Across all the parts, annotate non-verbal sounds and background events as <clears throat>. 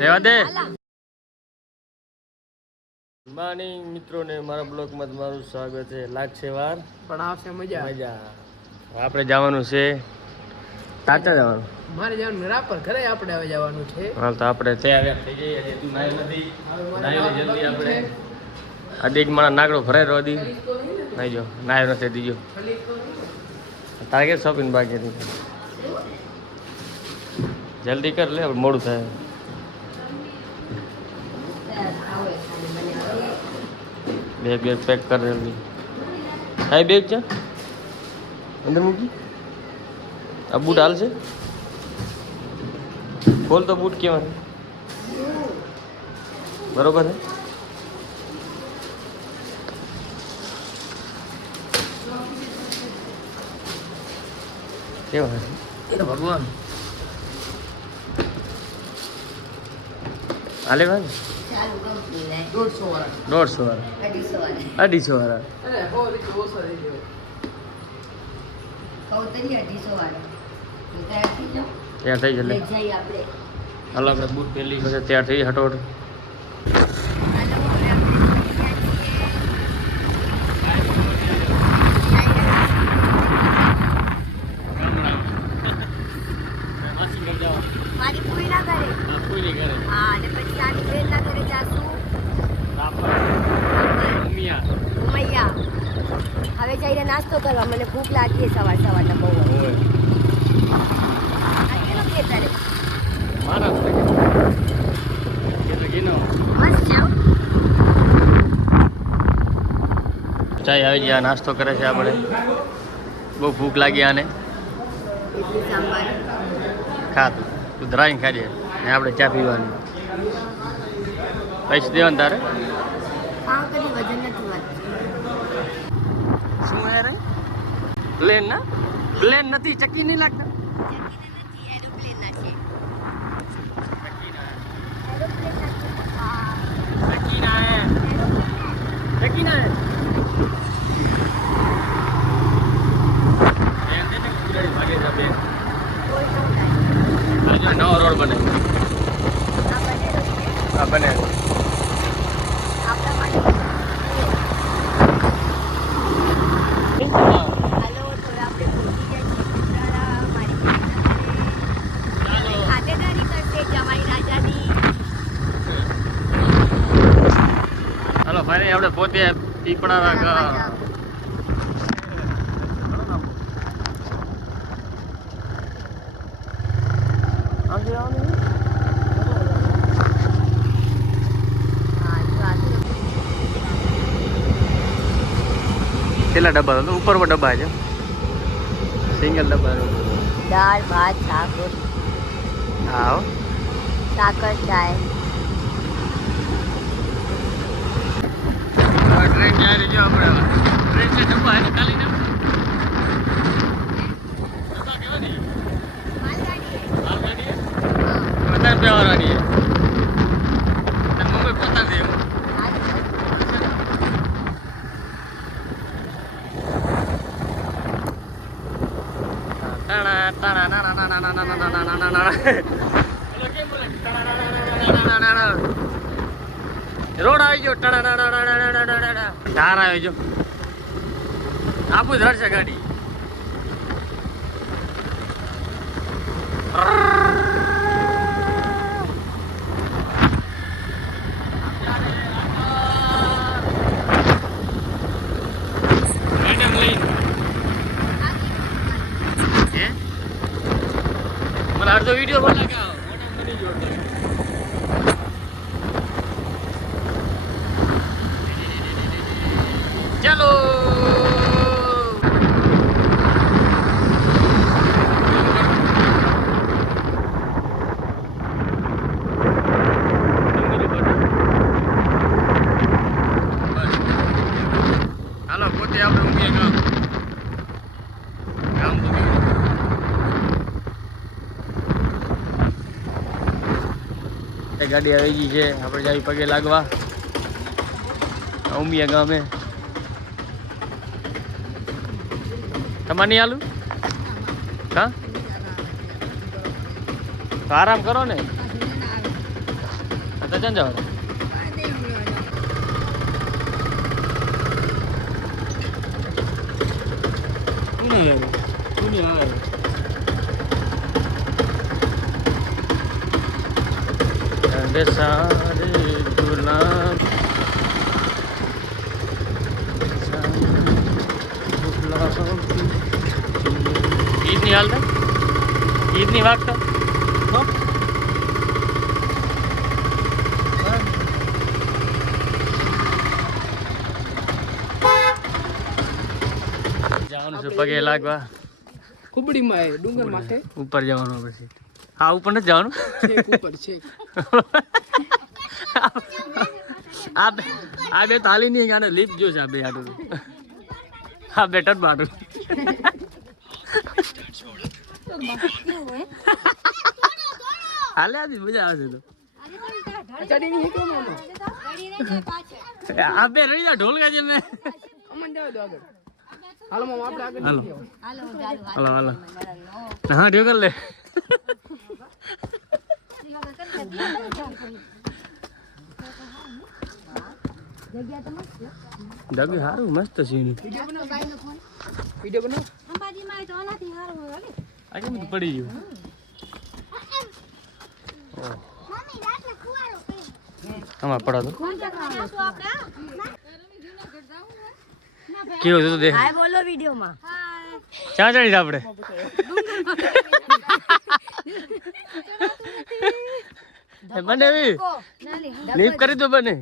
રહેવા દે. મોર્નિંગ મિત્રોને મારા બ્લોગમાં તમારું સ્વાગત છે. લાગશે વાર? પણ આવશે મજા. મજા. આપણે જવાનું છે તાચા જવાનું. મારે જવાનું રાપર ઘરે આપણે હવે જવાનું છે. હાલ તો આપણે તૈયાર થઈ જઈએ હજી તું નાહી નથી. નાહી જલ્દી આપણે. આજે એક મારા નાગડો ભરાય રહ્યો દી નાઈ જો. નાયો નથી દીજો તારે કે શોપિંગ બાકી હતી? જલ્દી કર લે આપણે મોડું થાય બેગ બેગ પેક કર જલ્દી હાઈ બેગ છે અંદર મૂકી આ બૂટ હાલશે ખોલ તો બૂટ કેવા બરોબર છે કેવા છે એ ભગવાન હાલે ભાઈ? દોઢસો વાળા. અઢીસો વાળા. ત્યાં થઈ જલે હાલો આપણે બૂટ પહેલી વખત ત્યાં થઈ હટોટ મારી કોઈ ના કરે હા અને પછી આની બેન ના ઘરે જાશું ઉમૈયા હવે જઈને નાસ્તો કરવા મને ભૂખ લાગી છે સવાર સવારના બહુ આ કેટલો કે તારે મસ્ત છે હો. ચાય આવી ગયા નાસ્તો કરે છે આપણે. બહુ ભૂખ લાગી આને. ખાતું તું ધરાઈને ખાજે. ને આપણે ચા પીવાની. પૈસા દેવાનું તારે? શું પ્લેન ના? પ્લેન નથી, ચક્કી નહીં લાગતા? ચકી ના ના હે બેન દે ને કુરાડી ભાગે છે બેન આ જો નવો રોડ બને. હા બને. હાલો થોડા આપણે પહોંચી ગયા છીએ કુંડાળા. મારી બેન ખાતેદારી કરશે જમાઈ રાજાની હાલો ફાઇનલી આપણે પોતે પીપળા ગા હા જો આ તો કેટલા ડબ્બા હતા. ઉપર પર ડબ્બા છે. સિંગલ ડબ્બા દાળ ભાત શાક હા. સાકર ચાય. ટ્રેન રહી ગયો આપણે ટ્રેન છે ડબ્બા હે ખાલી ને? ડબ્બા કેવા નહીં માલગાડી. હે? વધારે બેવારાની હે. તારી મમ્મી પોતા દે એવું. તાણા, તાણા, નાના, નાના, નાના, નાના, નાના, નાના, નાના. ઓલો કેમ બોલે? તાણા, નાના, નાના, નાના, નાના, નાના. રોડ આવી ગયો ટાણા, ટાણા, ટાણા, ટાણા, ટાણા, ટાણા. ધાર આવી ગયો આપું જ ગાડી મને અડધો વીડિયો પણ લગાવો મોટા બની ગયો ચાલો હાલો પોતે આપણે ઊંઘીએ ગામ ગામ તો ગાડી આવી ગઈ છે. આપણે જાય પગે લાગવા. ઉમિયા ગામે. તમાર નહીં આલું હા? તો આરામ કરો ને. તો ચાલ જાઓ હમ દુનિયા બેસારે ઈદની હાલ ઈદની વાત તો જવાનું છે પગે લાગવા. ખુબડીમાં ડુંગર માટે ઉપર જવાનું પછી. હા ઉપર નથી જવાનું? છે આ બે આ બે તાલી નહીં ગાને લીપ જો છે આ બે આટું આ બેટર બાટું. હાલે આજી મજા આવે છે તો. બે રહી જા ઢોલકા છે મેં. હાલો. હાલો. હું હા, ઢોકર કર લે. જગ્યા તો મસ્ત છે. ડબી સારું મસ્ત છે વીડિયો બનાવ. વીડિયો બનાવ અંબાજીમાં તો આનાથી સારું હોય ને આ કેમ પડી ગયું? ઓહ. આમાં પડો તો. કેવું તો દેખ હાય બોલો વિડીયોમાં. ક્યાં ચડી આપણે <laughs> બને એવી લીપ કરી દો બને.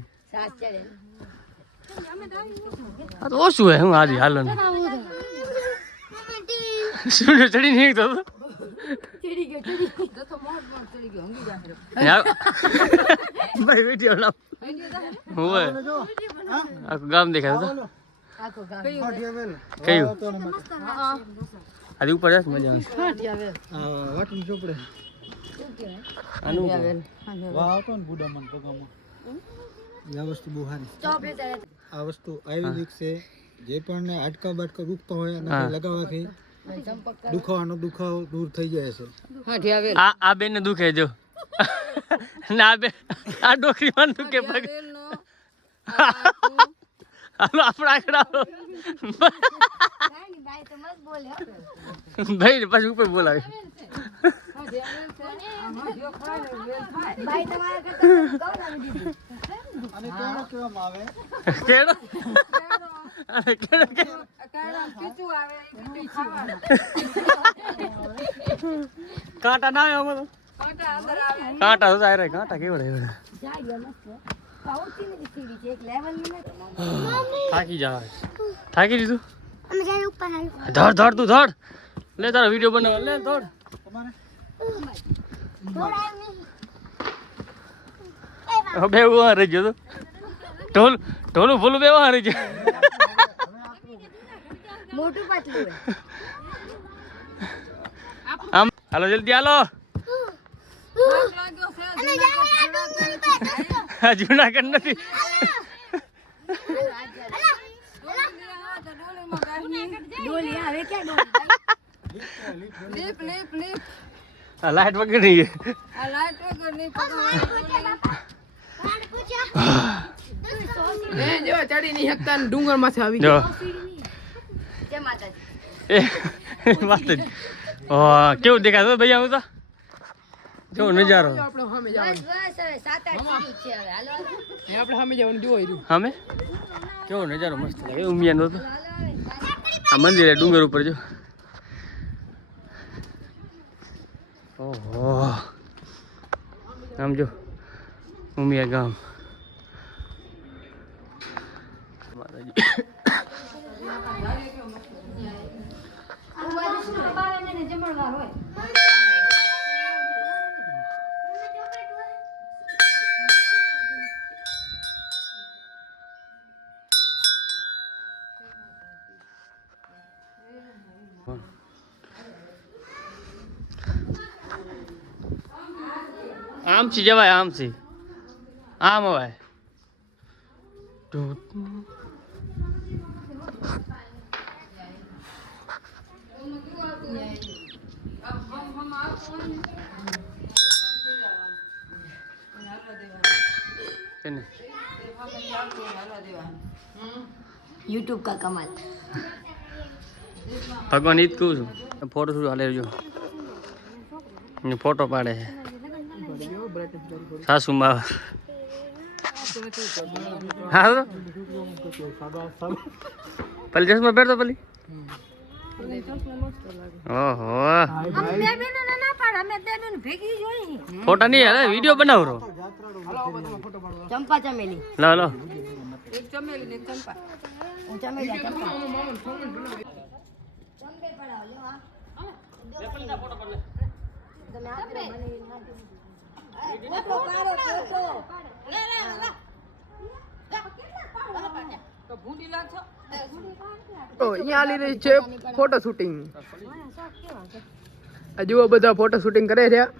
આ તો ઓછું હે હું આજે હાલો ને સૂર્ય ચડી નહીં તો. ભાઈ વીડિયો આખું ગામ કયું? આજે ઉપર મજા આવે. આનું આ વસ્તુ બહુ સારી આ વસ્તુ આયુર્વેદિક છે જે પણ હાડકા બાટકા દુખતા હોય અને. લગાવવાથી દુખાવાનો દુખાવો દૂર થઈ જાય છે. આ આ બેન ને દુખે જો. ના બે આ ડોકરી માં દુખે પગ. હાલો આપણા બોલે. ભાઈ પછી ઉપર બોલાવે. કેળો? કહેવામાં આવે કેળો અરે કેળો કે? કાંટા ના આવ્યો આમાં કાંટા તો જાય કાંટા કેવડે થાકી જા થાકી દીધું? ધડ ધડ તું ધડ. લે તારો વીડિયો બનાવ લે ધડ. તમારે બે ઊભા રહી ગયો તો. ઢોલ ઢોલું ફૂલું બે ઊભા રહી ગયો મોટું પાતળું આમ હાલો જલ્દી હાલો. જુનાગઢ નથી. ડોલી આવે ક્યાં ડોલી? આ લાઈટ વગર નહીં. એ જો ચડી નહીં શકતા ડુંગર માથે આવી જો. જય માતાજી. એ વાત જ કેવું દેખાતો ભૈયા હું તો. જો નજારો? આપણે સામે જવાનું. બસ બસ હવે સાત આઠ છે હવે. હાલો હાલો. આપણે સામે જવાનું જોઈ રહ્યું સામે? કેવો નજારો મસ્ત લાગે. ઉમિયાનો તો. આ મંદિર ડુંગર ઉપર જો. ઓહો. સમજો જો ઉમિયા ગામ. જમણવાર હોય. આમથી જવાય આમથી. આમ અવાય યુટ્યુબ કા કમાલ. ભગવાન ઈદ કહું છું. ફોટો શું હાલે જો ને ફોટો પાડે છે. સાસુ માં હા, તો. ચશ્મા પહેરતો પેલી? ઓહો. ફોટા નહીં હાલે વીડિયો બનાવરો. ચંપા ચમેલી લો લો. ચમેલી ચંપા તો અહીંયા આલી રહી છે ફોટો શૂટિંગ જુઓ બધા ફોટો શૂટિંગ રહ્યા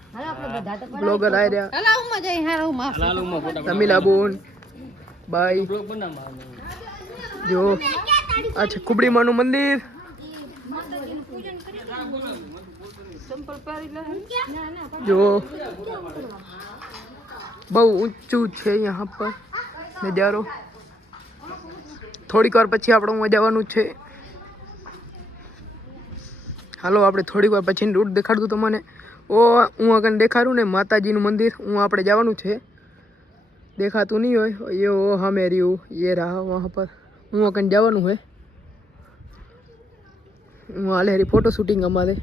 બ્લોગર આવી રહ્યા. લાલુમાં ફોટા તમિલા બોન બાય જો આ છે મંદિર. જો બહુ ઊંચું છે યહાં પર. નજારો. થોડીક વાર પછી આપણે હું જવાનું છે. હાલો આપણે થોડીક વાર પછી રૂટ દેખાડું તમને. ઓ હું આગળ દેખાડું ને માતાજીનું મંદિર. હું આપણે જવાનું છે. દેખાતું નહીં હોય. એ ઓ હા હમે રહ્યું. એ રાહ વહાં પર. હું આગળ જવાનું હોય હું હાલે ફોટો શૂટિંગ અમારે.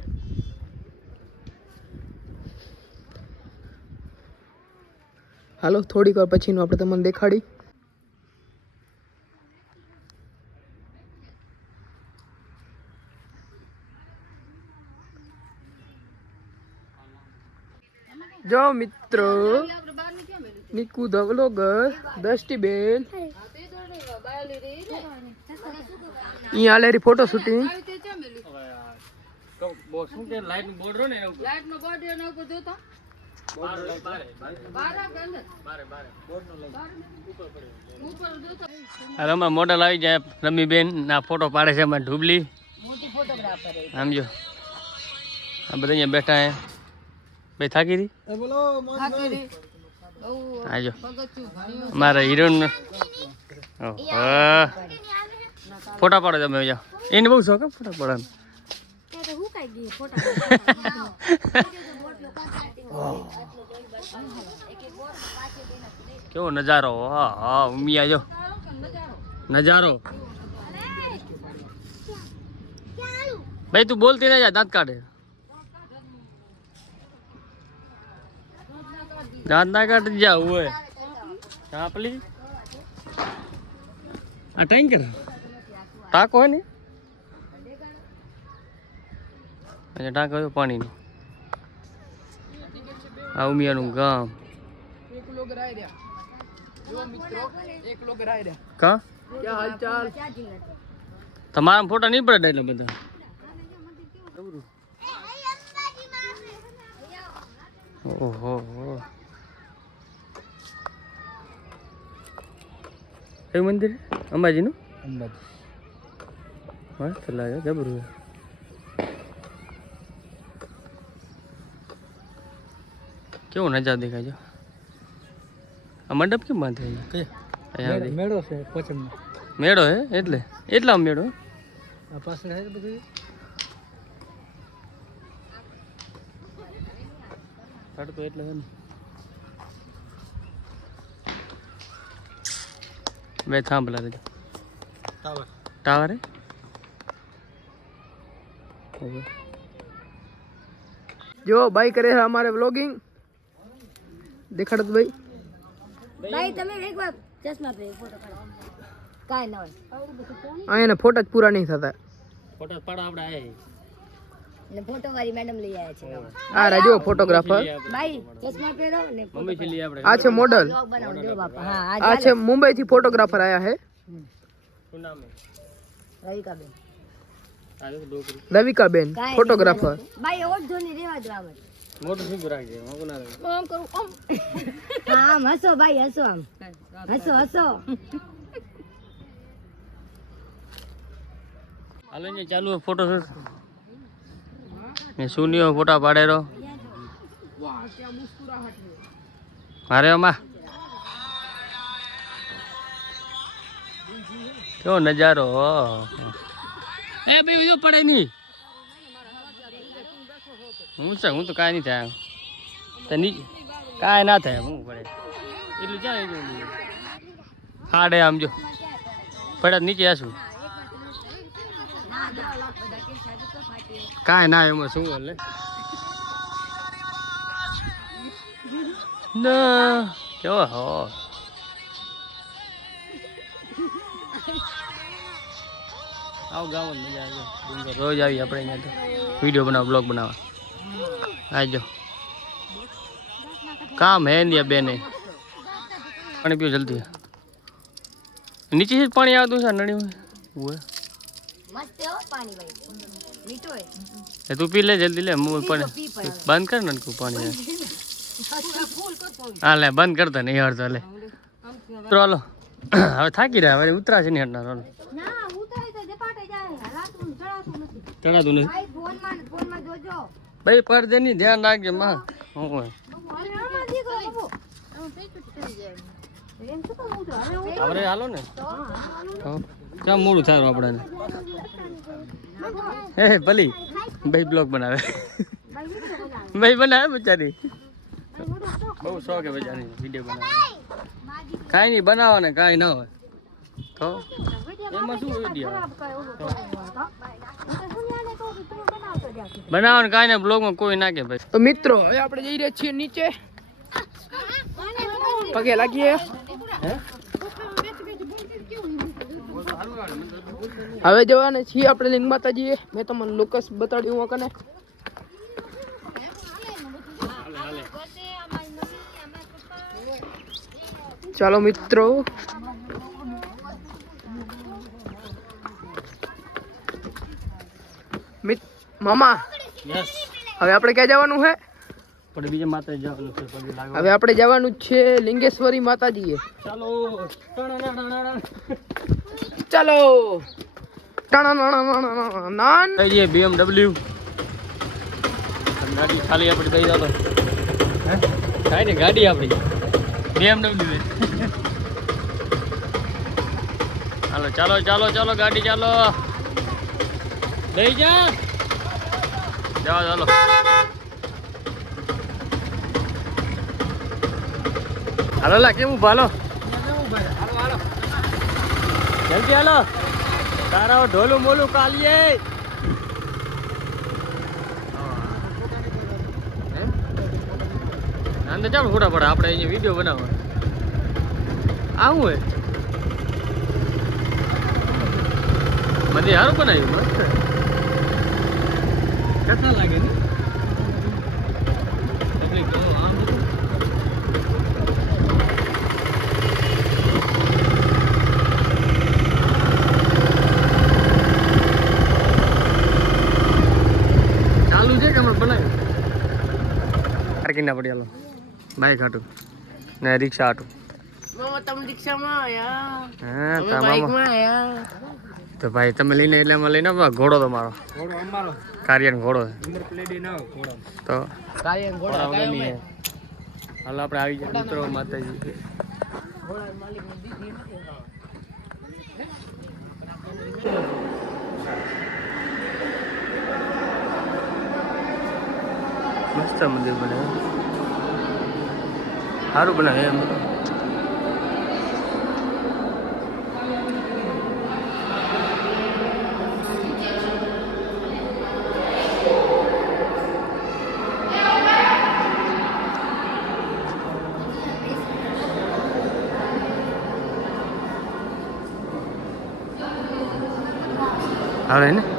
હાલો થોડીક વાર પછીનું આપણે તમને દેખાડી. જો મિત્રો નિકુ ધ ગર દ્રષ્ટિબેન અહીંયા હાલે ફોટો શૂટિંગ બોર્ડ શું કે લાઈટનું બોર્ડ રહ્યો ને લાઈટ નો બોર્ડ બારે ઉપર જોતો અમારા મોડલ આવી જાય રમીબેન ના ફોટો પાડે છે અમારે ઢુબલી. મોટી ફોટોગ્રાફર આમ જો. આ બધા અહીંયા બેઠા હે. ભાઈ થાકી હતી આજો મારે હિરોઈન ફોટા પાડો તમે જાઓ એને બહુ શોખ ફોટા પાડવાનો. હું કઈ ગઈ ફોટા <laughs> કેવો નજારો, હા હા, ઉમિયા, જો. નજારો. ભાઈ, તું બોલતી ના જા દાંત કાઢે. દાંત ના કાઢી જા હોય ચાપલી. આ ટેન્કર ટાંકો હોય ને? ટાંક હોય પાણીની. આ ઉમિયાનું ગામ. એક લોગ રાય રહ્યા. જો મિત્રો એક લોગ રાય રહ્યા. કા? ક્યાં હાલચાલ? તમારા ફોટા નહીં પડે એટલે બધા. ઓહો કયું મંદિર? અંબાજીનું? મસ્ત લાગે જબરું. કેવો નજારો દેખાય છે? આ મંડપ કેમ બાંધે મેળો- છે પોચમનો મેળો હે? એટલે? એટલા મેળો? હે? આ પાછળ છે બધું? તડકો એટલે હે ને. બે થાંભલા રહેજો ટાવર ટાવર હે? જો ભાઈ કરે છે અમારે વ્લોગિંગ દેખાડત ભાઈ. ભાઈ તમે એક વાર ચશ્મા પહેરી ફોટો પાડો. કાંઈ ના હોય. અહીંયા ફોટા જ પૂરા નહીં થતા. ફોટા પાડો આપણે આયા ને ફોટો વાળી મેડમ લઈ આવ્યા છે. આ રાજો ફોટોગ્રાફર ભાઈ ચશ્મા પહેરો ને મમ્મી છેલ્લી આપણે આ છે મોડલ બ્લોગ બનાવો જો બાપા. હા આ છે મુંબઈ થી ફોટોગ્રાફર આયા હે. શું નામ હે રવિકાબેન. આ જો ડોકરી. રવિકાબેન કાંઈ ફોટોગ્રાફર ભાઈ એવો જ ધોની રેવા દો આમ. જ. મોટું શું રાખજે હું ના આમ કરું આમ. આમ હસો ભાઈ હસો આમ. હસો હસો. હાલો ને ચાલુ ફોટો શૂટ ને સુનિયો ફોટા પાડેરો મારે અમા કેવો નજારો એ ભાઈ પડે નહીં. હું છે હું તો કાંઈ નહીં થાય. તો ની કાંઈ ના થાય હું પડે. એટલું જાય એટલું હાડે આમ જો. પડે નીચે આશું કાંઈ ના એમાં શું બોલે ના કેવો હો? આવ ગાવ મજા આવે. રોજ આવી આપણે અહીંયા તો. વીડિયો બનાવ બ્લોગ બનાવવા આવજો કામ હે ને બેને? પાણી પીઓ જલ્દી. નીચે જ પાણી આવતું છે નડી એ તું પી લે જલ્દી લે. હું પણ. બંધ કર ને પાણી <laughs> હા લે બંધ કરતો નહીં હડતો લે. ચાલો <clears throat> હવે થાકી રહ્યા હવે ઉતરાશે નહીં હટના ચાલો ચડાતું નથી. ભાઈ ફોનમાં ફોનમાં જોજો ભાઈ પર દે ધ્યાન રાખજે, માં. હું હવે હાલો ને. કેમ મોડું થારું આપણાને? હે ભલી. ભાઈ બ્લોગ બનાવે. ભાઈ બનાવે બચારી. બહુ શોખ હે બચારી વીડિયો બનાવે કાંઈ નહીં, બનાવો ને, કાંઈ ના હોય. તો? એમાં શું વીડિયો બનાવો ને કાંઈ ને બ્લોગમાં કોઈ નાખે ભાઈ તો મિત્રો હવે આપણે જઈ રહ્યા છીએ નીચે. પગે લાગીએ. હવે જવાને છીએ આપણે લીંગ માતાજીએ. મેં તમને લોકેશ બતાડ્યું કને ચાલો મિત્રો મામા યસ હવે આપણે ક્યાં જવાનું છે પણ બીજા માતા જવાનું છે હવે આપણે જવાનું છે લિંગેશ્વરી માતાજીએ. ચાલો. ચાલો. નાન કઈ જઈએ BMW ગાડી ખાલી આપણે થઈ જાતો હે કાંઈ ને ગાડી આપણી બીએમડબલ્યુ હાલો ચાલો ચાલો ચાલો ગાડી ચાલો લઈ જા જાઓ ચાલો હાલો લા કેવું ભાલો જલ્દી હાલો તારા ઢોલું મોલું કાલીએ તો ચાલો ફોટા પડે આપણે અહીંયા વીડિયો બનાવવા આવું હોય મંદિર સારું બનાવ્યું મસ્ત કેટલા લાગે ને. ચાલુ છે કે હમણાં બનાવ્યું? પાર્કિંગ ના પડી બાઈક હાટું. ને રિક્ષા હાટું. તો ભાઈ તમે લઈને એટલે લઈને ઘોડો તો મારો ઘોડો અમારો. કાર્યન ઘોડો છે. નંબર પ્લેટ ના હોય ઘોડો તો કાયમ ઘોડા વગરની છે. હાલો, આપણે આવી ગયા મિત્રો, માતાજી મસ્ત મંદિર બને સારું બનાવે એમ આવે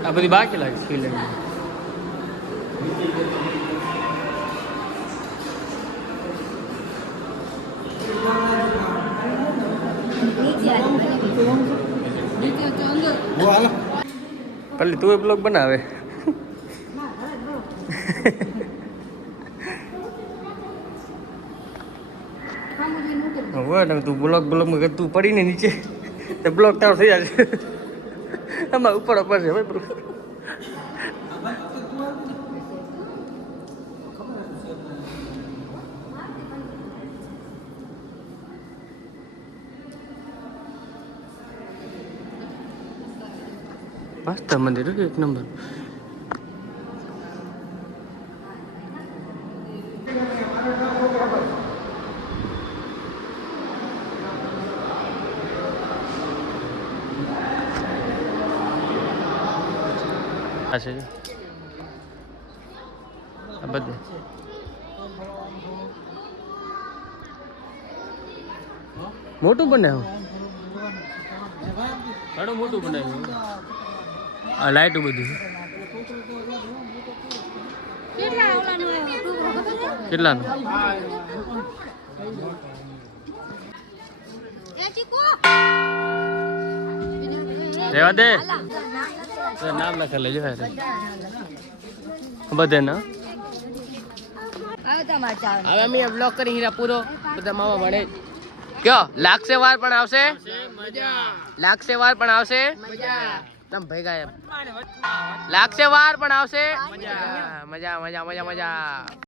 આ બધી બાકી લાગે ફિલ્ડ પલ્લી તું એ બ્લોગ બનાવે. હોય તું બ્લોક બ્લોક તું પડીને નીચે. તે બ્લોક તારો થઈ જશે એમાં ઉપર ઉપર છે ભાઈ. મસ્ત મંદિર એક નંબર છે બધે મોટું બનાવ્યું ઘણું મોટું બનાવ્યું આ લાઈટું બધું. કેટલાનું? રેવા દે. નામ લખે લેજો બધે ના? હવે અમે બ્લોક કરી હીરા પૂરો. બધા મામા મળે. કયો? લાગશે વાર પણ આવશે? લાગશે વાર પણ આવશે? તમ ભેગા એમ. લાગશે વાર પણ આવશે. મજા મજા મજા મજા મજા.